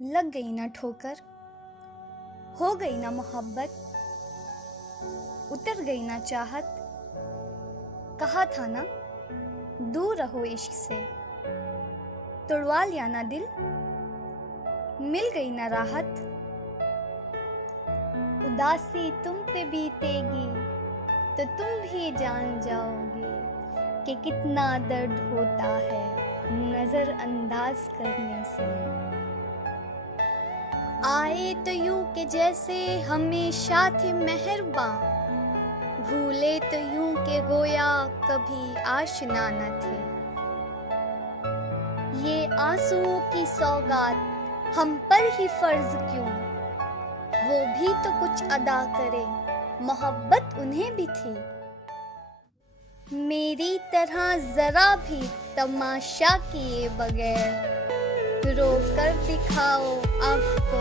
लग गई ना ठोकर, हो गई ना मोहब्बत, उतर गई ना चाहत। कहा था ना दूर रहो इश्क से, तोड़वा लिया ना दिल, मिल गई ना राहत। उदासी तुम पे बीतेगी तो तुम भी जान जाओगे कि कितना दर्द होता है नजरअंदाज करने से। आए तो यूं के जैसे हमेशा थे मेहरबां, भूले तो यूं के गोया कभी आशना न थे। ये आंसुओं की सौगात हम पर ही फर्ज क्यों, वो भी तो कुछ अदा करे, मोहब्बत उन्हें भी थी। मेरी तरह जरा भी तमाशा किए बगैर, रो कर दिखाओ आँख को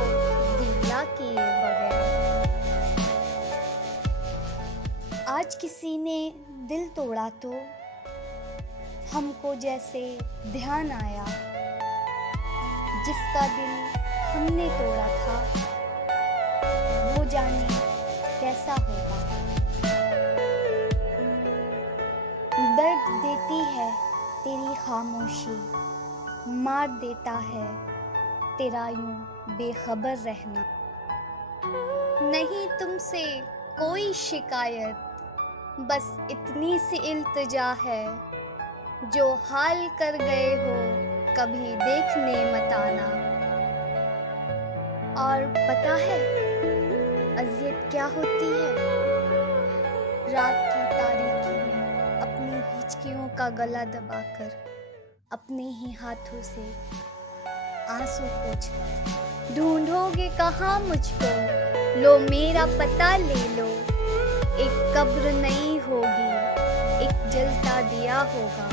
गीला किए बगैर। आज किसी ने दिल तोड़ा तो हमको जैसे ध्यान आया, जिसका दिल हमने तोड़ा था वो जाने कैसा होगा। दर्द देती है तेरी खामोशी, मार देता है तेरा यूं बेखबर रहना। नहीं तुमसे कोई शिकायत, बस इतनी सी इल्तिजा है, जो हाल कर गए हो कभी देखने मत आना। और पता है अज़ियत क्या होती है? रात की तारीकी में अपनी हिचकियों का गला दबाकर अपने ही हाथों से आंसू पोंछना। ढूंढोगे कहाँ मुझको, लो मेरा पता ले लो। एक कब्र नहीं होगी, एक जलता दिया होगा।